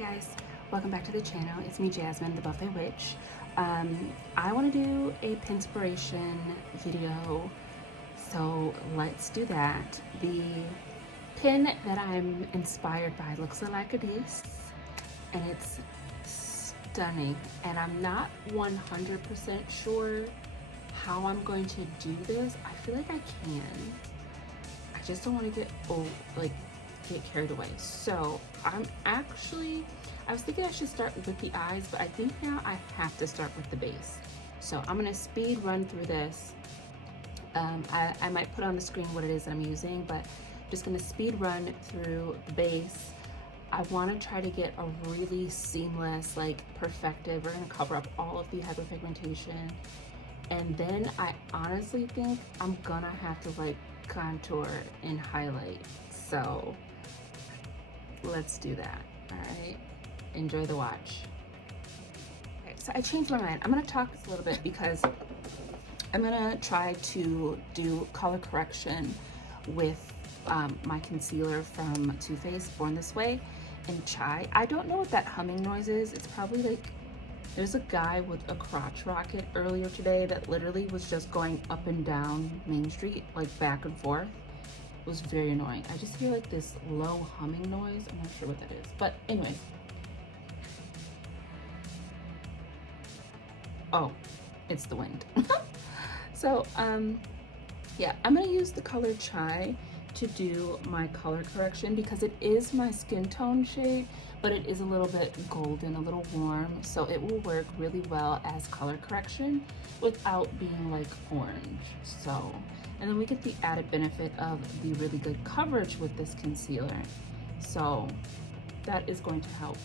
guys, welcome back to the channel. It's me, Jasmine, the Buffet Witch. I want to do a Pinspiration video, so let's do that. The pin that I'm inspired by looks like this, and it's stunning, and I'm not 100% sure how I'm going to do this. I feel like I can. I just don't want to get carried away. So I was thinking I should start with the eyes, but I think now I have to start with the base. So I'm gonna speed run through this. I might put on the screen what it is that I'm using, but I'm just gonna speed run through the base. I want to try to get a really seamless, perfected. We're gonna cover up all of the hyperpigmentation, and then I honestly think I'm gonna have to contour and highlight. So let's do that. All right, enjoy the watch. Okay, so I changed my mind. I'm gonna talk a little bit because I'm gonna try to do color correction with my concealer from Too Faced, Born This Way, and Chai. I don't know what that humming noise is. It's probably there's a guy with a crotch rocket earlier today that literally was just going up and down Main Street, back and forth. It was very annoying. I just hear this low humming noise. I'm not sure what that is, but anyways. Oh, it's the wind. So yeah, I'm gonna use the color Chai to do my color correction because it is my skin tone shade, but it is a little bit golden, a little warm, so it will work really well as color correction without being orange. So, and then we get the added benefit of the really good coverage with this concealer, so that is going to help.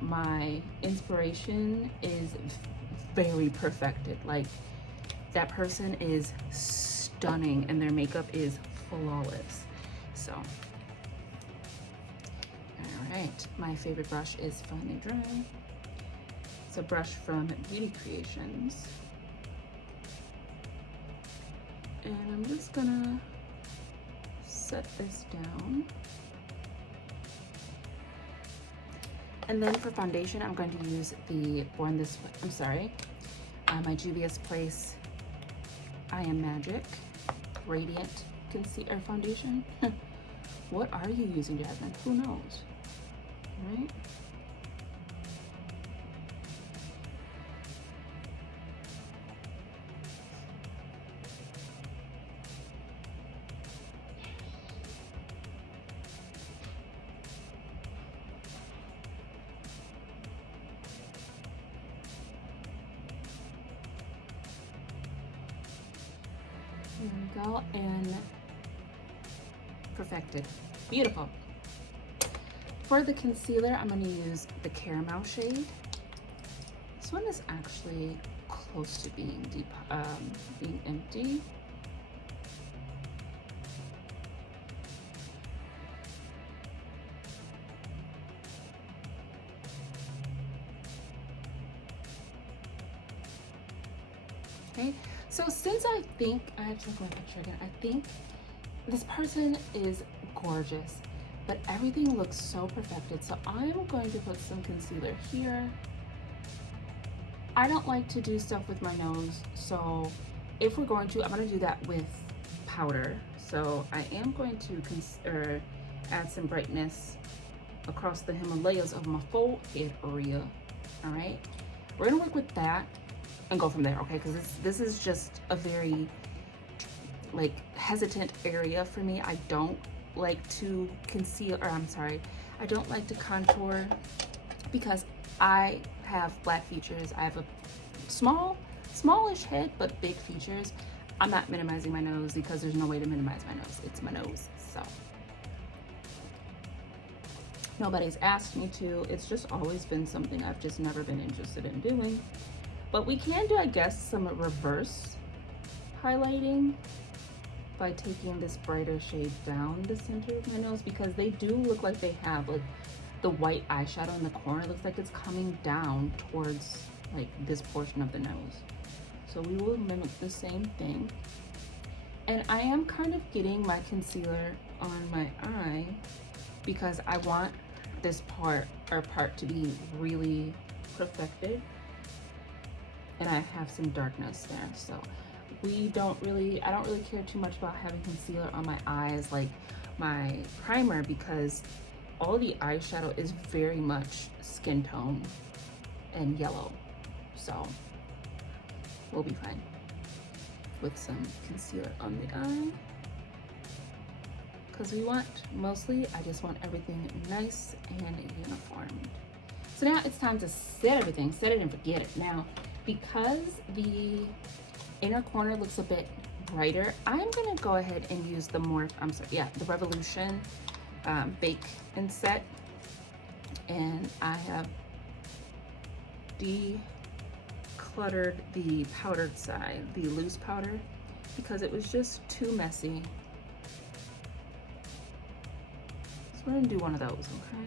My inspiration is very perfected. That person is stunning and their makeup is flawless. So, all right, my favorite brush is Finely Dry. It's a brush from Beauty Creations. And I'm just gonna set this down. And then for foundation, I'm going to use the my Juvia's Place I Am Magic Radiant Concealer Foundation. What are you using, Jasmine? Who knows, right? There we go, and perfected. Beautiful. For the concealer, I'm going to use the Caramel shade. This one is actually close to being empty. Okay. So since I have to look at my picture again, I think this person is gorgeous, but everything looks so perfected. So I'm going to put some concealer here. I don't like to do stuff with my nose, so if we're going to, I'm going to do that with powder. So I am going to add some brightness across the Himalayas of my forehead area. All right, we're going to work with that and go from there, okay? Because this is just a very hesitant area for me. I don't like to I don't like to contour because I have black features. I have a smallish head, but big features. I'm not minimizing my nose because there's no way to minimize my nose. It's my nose, so. Nobody's asked me to. It's just always been something I've just never been interested in doing. But we can do, I guess, some reverse highlighting by taking this brighter shade down the center of my nose, because they do look like they have the white eyeshadow in the corner. It looks like it's coming down towards this portion of the nose. So we will mimic the same thing. And I am kind of getting my concealer on my eye because I want this part to be really perfected, and I have some darkness there. So I don't really care too much about having concealer on my eyes like my primer, because all the eyeshadow is very much skin tone and yellow. So we'll be fine with some concealer on the eye, because I just want everything nice and uniform. So now it's time to set everything, set it and forget it. Now, because the inner corner looks a bit brighter, I'm gonna go ahead and use the the Revolution Bake and Set, and I have decluttered the powdered side, the loose powder, because it was just too messy. So we're gonna do one of those, okay?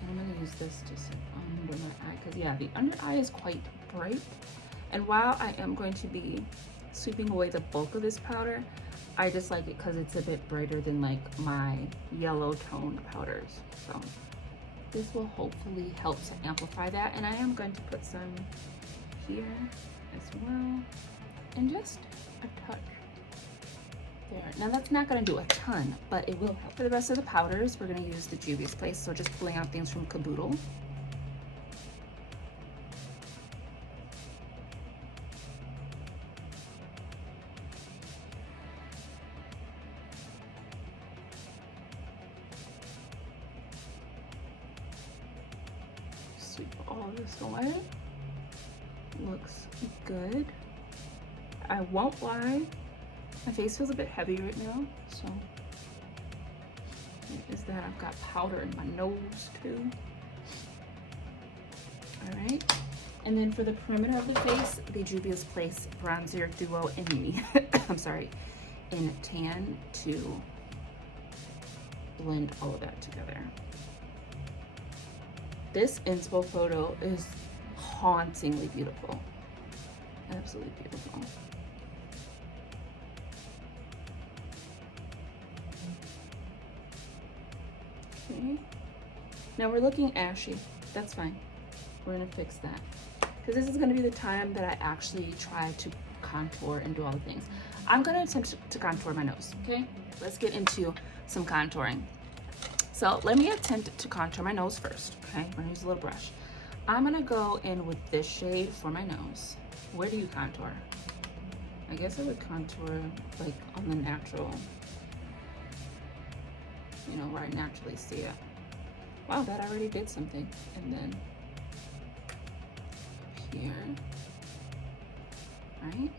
And I'm gonna use this just under my eye, because yeah, the under eye is quite bright. And while I am going to be sweeping away the bulk of this powder, I just like it because it's a bit brighter than like my yellow toned powders. So this will hopefully help to amplify that. And I am going to put some here as well, and just a touch there. Now that's not going to do a ton, but it will help. For the rest of the powders, we're going to use the Juvia's Place. So just pulling out things from Caboodle. Sweep all this away. Looks good. I won't lie, my face feels a bit heavy right now, so is that I've got powder in my nose too. All right, and then for the perimeter of the face, the Juvia's Place Bronzer Duo in I'm sorry, in Tan, to blend all of that together. This inspo photo is hauntingly beautiful, absolutely beautiful. Okay, now we're looking ashy. That's fine. We're gonna fix that, because this is gonna be the time that I actually try to contour and do all the things. I'm gonna attempt to contour my nose, okay? Let's get into some contouring. So let me attempt to contour my nose first, okay? We're gonna use a little brush. I'm gonna go in with this shade for my nose. Where do you contour? I guess I would contour like on the natural, you know, where I naturally see it. Wow, that already did something. And then here, right?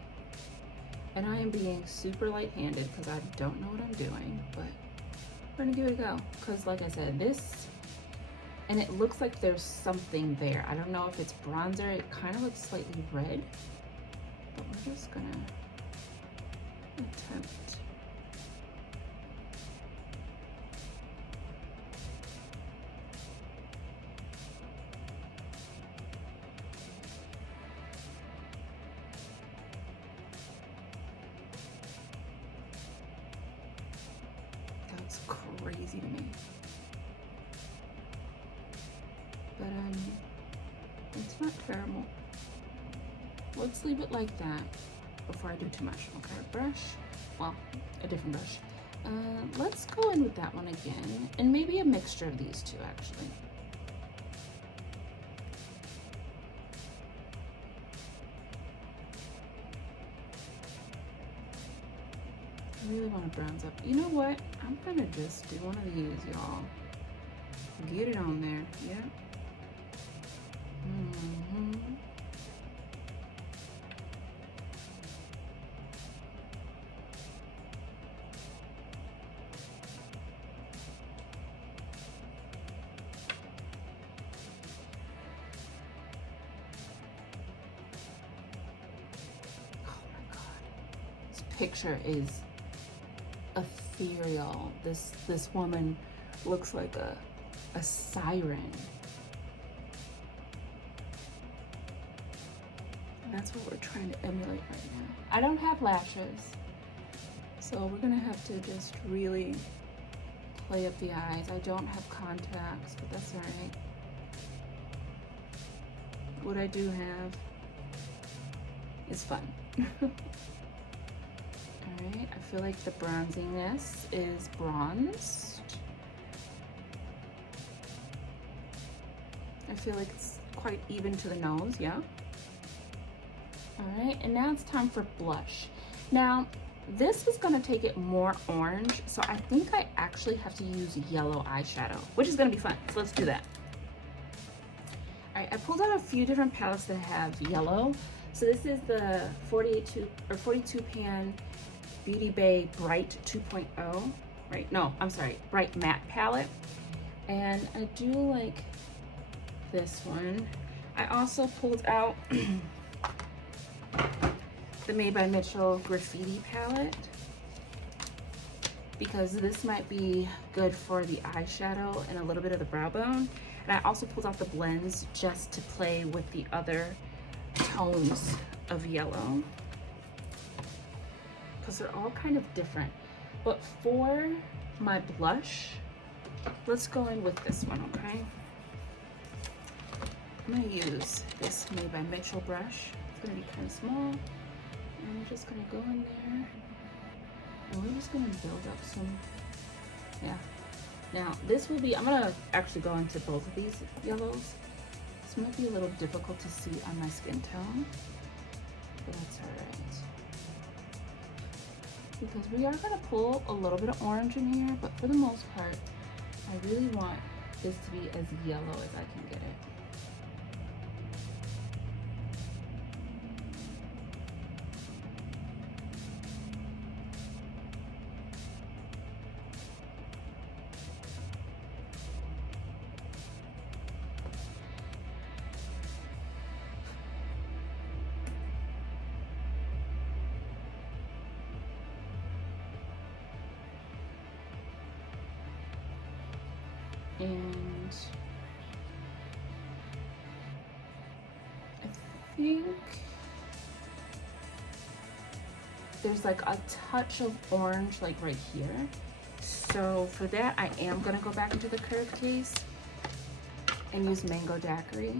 And I am being super light-handed because I don't know what I'm doing, but we're gonna give it a go. Because like I said, this, and it looks like there's something there. I don't know if it's bronzer. It kind of looks slightly red, but we're just gonna attempt. That's crazy to me. But it's not terrible. Let's leave it like that before I do too much. Okay, brush, well, a different brush. Let's go in with that one again, and maybe a mixture of these two actually. I really want to bronze up. You know what? I'm gonna just do one of these, y'all. Get it on there, yeah. Picture is ethereal. This woman looks like a siren. And that's what we're trying to emulate right now. I don't have lashes, so we're gonna have to just really play up the eyes. I don't have contacts, but that's all right. What I do have is fun. All right, I feel like the bronziness is bronzed. I feel like it's quite even to the nose, yeah. All right, and now it's time for blush. Now, this is gonna take it more orange, so I think I actually have to use yellow eyeshadow, which is gonna be fun, so let's do that. All right, I pulled out a few different palettes that have yellow. So this is the 42 pan Beauty Bay Bright 2.0, right? No, I'm sorry, Bright Matte palette. And I do like this one. I also pulled out the Made by Mitchell Graffiti palette because this might be good for the eyeshadow and a little bit of the brow bone. And I also pulled out the blends just to play with the other tones of yellow because they're all kind of different. But for my blush, let's go in with this one, okay? I'm gonna use this Made by Mitchell brush. It's gonna be kind of small. And I'm just gonna go in there and we're just gonna build up some, yeah. Now this will be, I'm gonna actually go into both of these yellows. This might be a little difficult to see on my skin tone, but that's all right. Because we are gonna pull a little bit of orange in here, but for the most part, I really want this to be as yellow as I can get it. And I think there's like a touch of orange like right here. So for that, I am gonna go back into the curved case and use Mango Daiquiri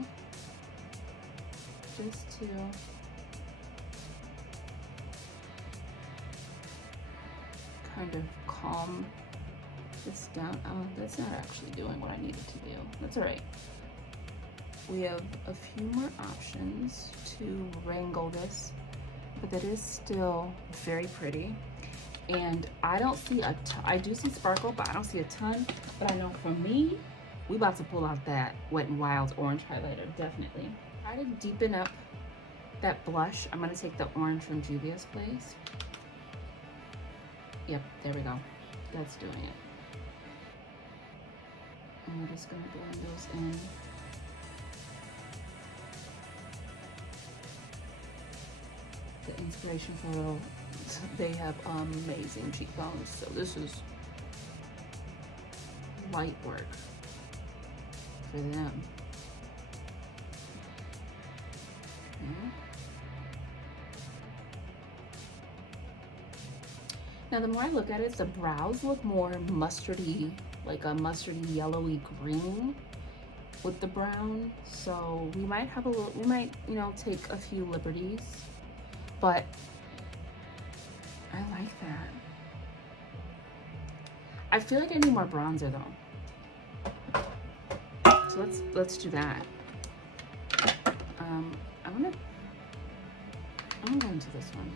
just to kind of calm this down. Oh, that's not actually doing what I needed to do. That's all right. We have a few more options to wrangle this, but that is still very pretty. And I don't see a ton. I do see sparkle, but I don't see a ton. But I know for me, we about to pull out that Wet n Wild orange highlighter, definitely. Try to deepen up that blush. I'm gonna take the orange from Juvia's Place. Yep, there we go. That's doing it. And we're just gonna blend those in. The inspiration photo, they have amazing cheekbones, so this is light work for them. Okay. Now the more I look at it, the brows look more mustardy, like a mustardy yellowy green with the brown. So we might have a little, we might, you know, take a few liberties, but I like that. I feel like I need more bronzer though. So let's do that. I'm gonna go into this one.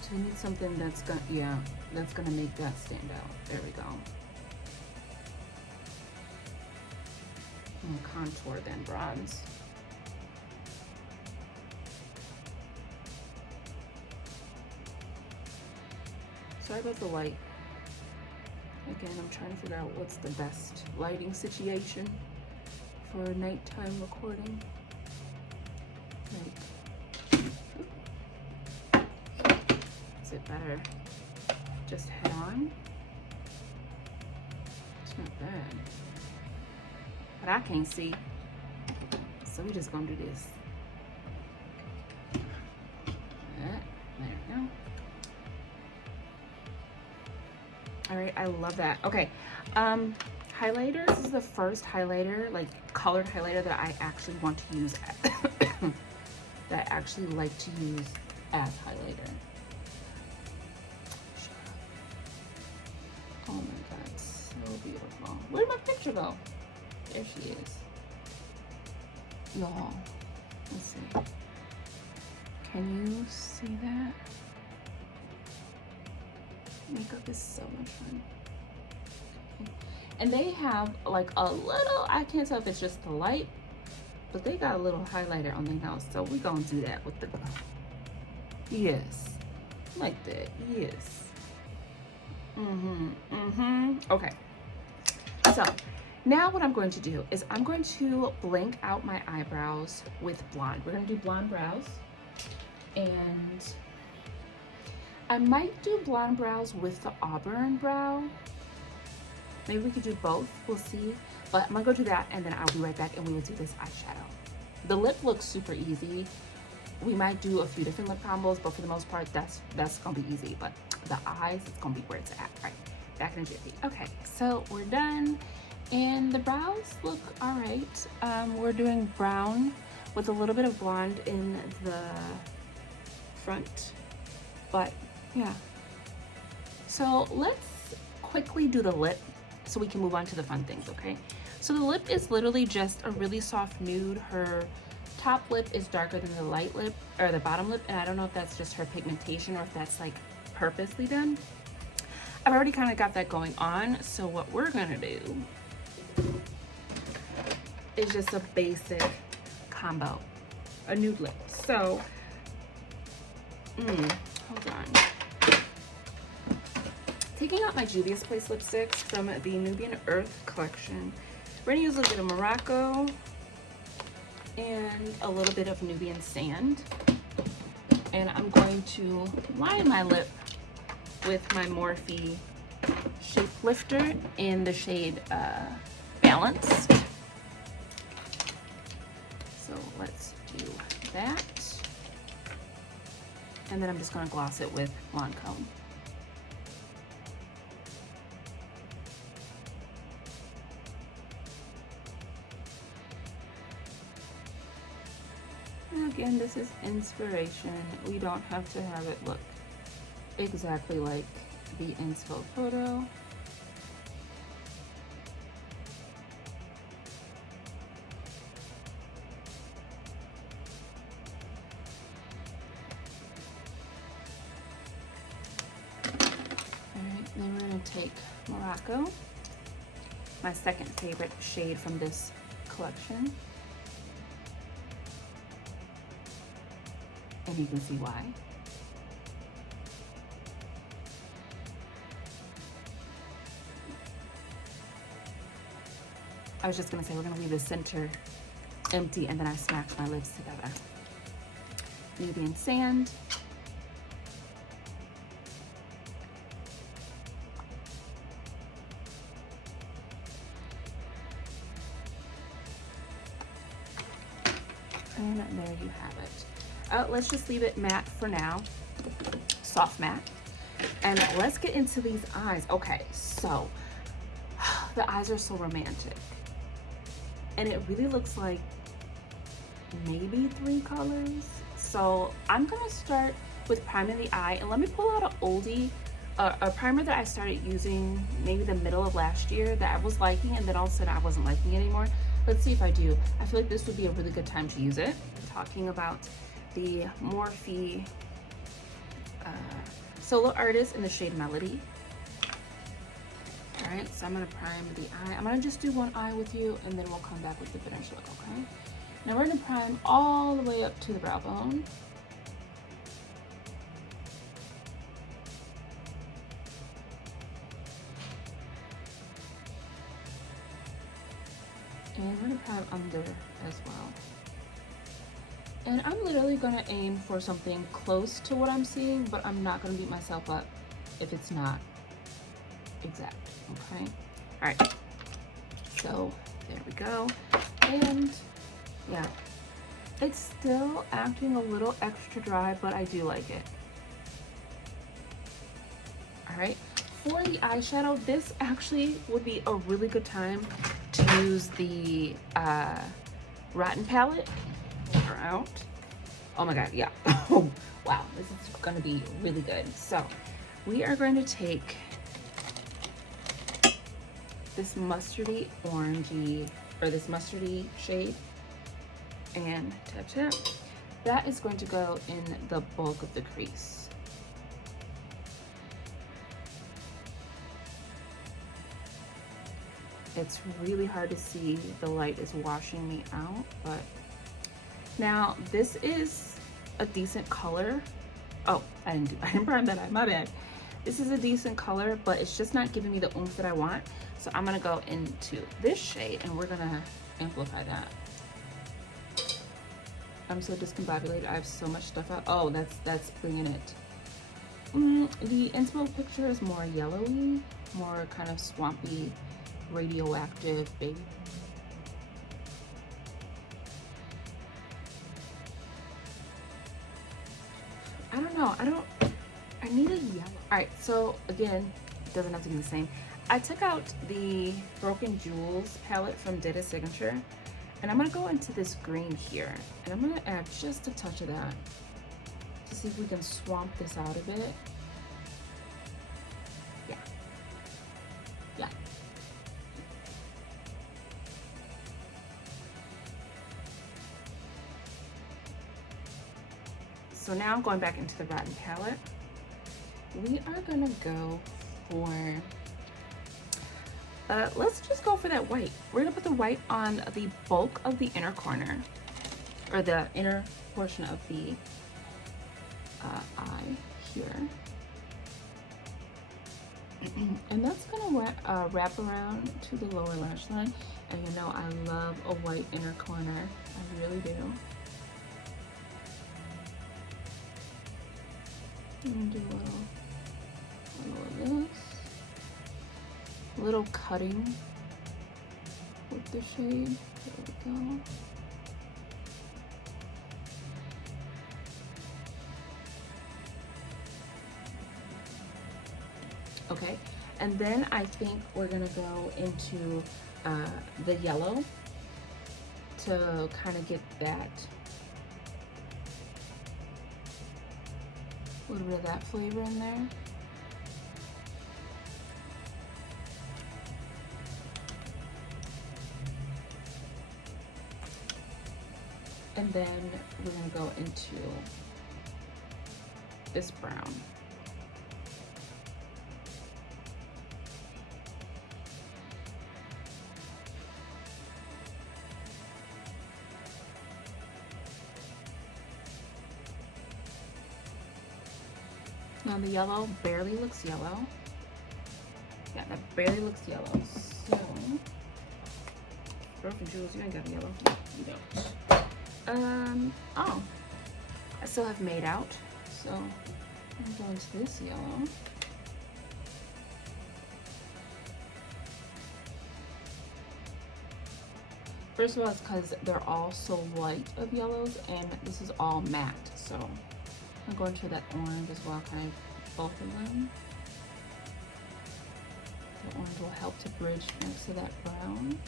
So we need something that's gonna, yeah, that's gonna make that stand out. There we go. And contour then bronze. Sorry about the light. Again, I'm trying to figure out what's the best lighting situation for nighttime recording. Like, is it better just head on? It's not bad. But I can't see. So we just gonna do this. There we go. All right, I love that. Okay, highlighter. This is the first highlighter, like colored highlighter, that I actually want to use that I actually like to use as highlighter. Oh my god, so beautiful. Where'd my picture go? There she is. Y'all, let's see. Can you see that? Makeup is so much fun. Okay. And they have like a little, I can't tell if it's just the light, but they got a little highlighter on their nose. So we're gonna do that with the, yes, like that, yes. Okay, so now what I'm going to do is I'm going to blank out my eyebrows with blonde. We're gonna do blonde brows, and I might do blonde brows with the auburn brow. Maybe we could do both, we'll see. But I'm gonna go do that, and then I'll be right back and we will do this eyeshadow. The lip looks super easy. We might do a few different lip combos, but for the most part, that's gonna be easy. But the eyes, it's gonna be where it's at, right? Back in a jiffy. Okay, so we're done. And the brows look all right. We're doing brown with a little bit of blonde in the front, but yeah. So let's quickly do the lip so we can move on to the fun things, okay? So the lip is literally just a really soft nude. Her top lip is darker than the light lip, or the bottom lip, and I don't know if that's just her pigmentation or if that's like purposely done. I've already kind of got that going on, so what we're gonna do is just a basic combo, a nude lip. So, hold on. Taking out my Juvia's Place lipsticks from the Nubian Earth collection. We're gonna use a little bit of Morocco and a little bit of Nubian Sand. And I'm going to line my lip with my Morphe Shape Lifter in the shade Balanced. So let's do that. And then I'm just gonna gloss it with Lancome. Again, this is inspiration. We don't have to have it look exactly like the inspo photo. Alright, then we're going to take Morocco, my second favorite shade from this collection. And you can see why. I was just gonna say we're gonna leave the center empty, and then I smacked my lips together. Nubian Sand. And there you have it. Let's just leave it matte for now, soft matte. And let's get into these eyes. Okay, so the eyes are so romantic. And it really looks like maybe 3 colors. So I'm gonna start with priming the eye, and let me pull out an oldie, a primer that I started using maybe the middle of last year that I was liking, and then all of a sudden I wasn't liking it anymore. Let's see if I do. I feel like this would be a really good time to use it. Talking about the Morphe Solo Artist in the shade Melody. All right, so I'm gonna prime the eye. I'm gonna just do one eye with you, and then we'll come back with the finished look, okay? Now we're gonna prime all the way up to the brow bone. And we're gonna prime under as well. And I'm literally gonna aim for something close to what I'm seeing, but I'm not gonna beat myself up if it's not exact, okay? All right, so there we go. And yeah, it's still acting a little extra dry, but I do like it. All right, for the eyeshadow, this actually would be a really good time to use the Rotten palette. Pull her out. Oh my god, yeah. Oh, wow, this is gonna be really good. So we are going to take this mustardy orangey, or this mustardy shade, and tap tap. That is going to go in the bulk of the crease. It's really hard to see, the light is washing me out, but now this is a decent color. Oh, I didn't prime that eye, my bad. This is a decent color, but it's just not giving me the oomph that I want. So I'm gonna go into this shade and we're gonna amplify that. I'm so discombobulated. I have so much stuff out. Oh, that's bringing it. The inspo picture is more yellowy, more kind of swampy, radioactive, baby. I don't know. I need a yellow. All right, so again, it doesn't have to be the same. I took out the Broken Jewels palette from Dita Signature, and I'm gonna go into this green here, and I'm gonna add just a touch of that to see if we can swamp this out a bit. Yeah. Yeah. So now I'm going back into the Rotten palette. We are gonna go for, let's just go for that white. We're gonna put the white on the bulk of the inner corner, or the inner portion of the eye here. And that's gonna wrap around to the lower lash line. And you know I love a white inner corner, I really do. I'm gonna do a little of this. A little cutting with the shade. There we go. Okay, and then I think we're gonna go into the yellow to kind of get that, a little bit of that flavor in there. And then we're gonna go into this brown. Now the yellow barely looks yellow. Yeah, that barely looks yellow. So, Broken Jewels, you ain't got yellow. No, you don't. Oh, I still have Made Out. So I'm going to this yellow. First of all, it's because they're all so light of yellows, and this is all matte. So I'm going to that orange as well, kind of both of them. The orange will help to bridge next to that brown.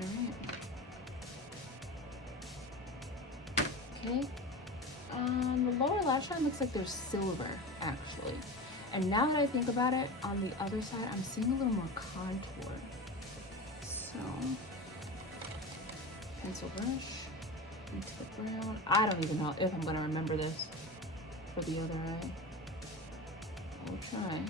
Alright. Okay. The lower lash line looks like there's silver, actually. And now that I think about it, on the other side, I'm seeing a little more contour. So, pencil brush into the brown. I don't even know if I'm gonna remember this for the other eye. I'll try.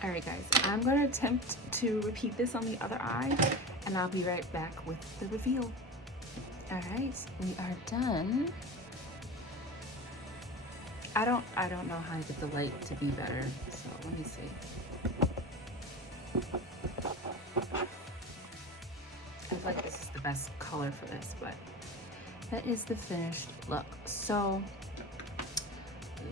All right, guys, I'm going to attempt to repeat this on the other eye, and I'll be right back with the reveal. All right, we are done. I don't know how to get the light to be better, so let me see. I feel like this is the best color for this, but that is the finished look. So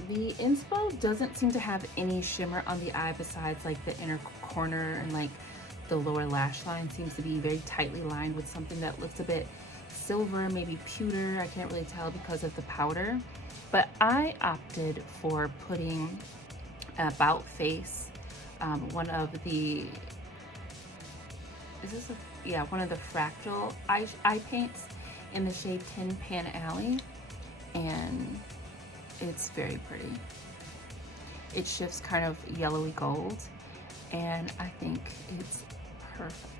the inspo doesn't seem to have any shimmer on the eye besides like the inner corner, and like the lower lash line seems to be very tightly lined with something that looks a bit silver, maybe pewter. I can't really tell because of the powder. But I opted for putting About Face, one of the, one of the fractal eye paints in the shade Tin Pan Alley, and it's very pretty. It shifts kind of yellowy gold, and I think it's perfect.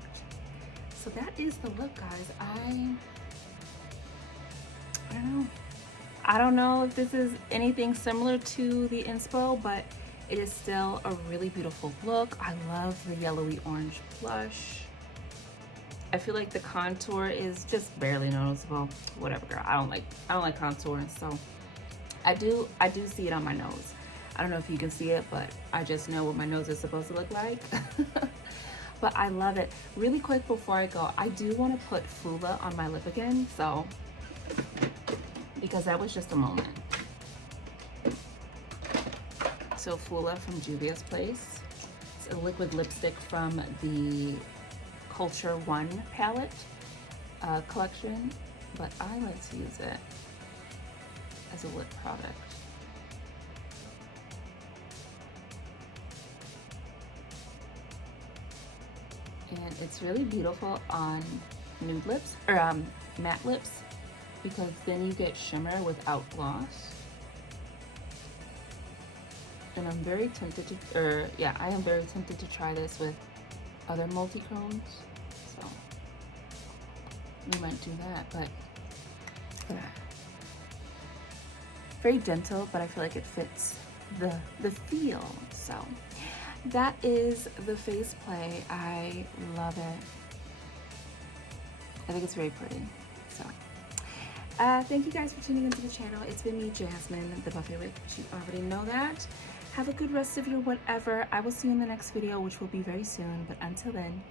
So that is the look, guys. I don't know. I don't know if this is anything similar to the inspo, but it is still a really beautiful look. I love the yellowy orange blush. I feel like the contour is just barely noticeable. Whatever, girl. I don't like contour, so I do see it on my nose. I don't know if you can see it, but I just know what my nose is supposed to look like. But I love it. Really quick before I go, I do want to put Fula on my lip again, so because that was just a moment. So Fula from Juvia's Place. It's a liquid lipstick from the Culture One palette collection, but I like to use it as a lip product. And it's really beautiful on nude lips, or matte lips, because then you get shimmer without gloss. And I'm very tempted to, I am very tempted to try this with other multi-chromes. So we might do that, but very gentle, but I feel like it fits the feel. So that is the face play. I love it. I think it's very pretty. So thank you guys for tuning into the channel. It's been me, Jasmine, the Buffet Witch. You already know that. Have a good rest of your whatever. I will see you in the next video, which will be very soon. But until then,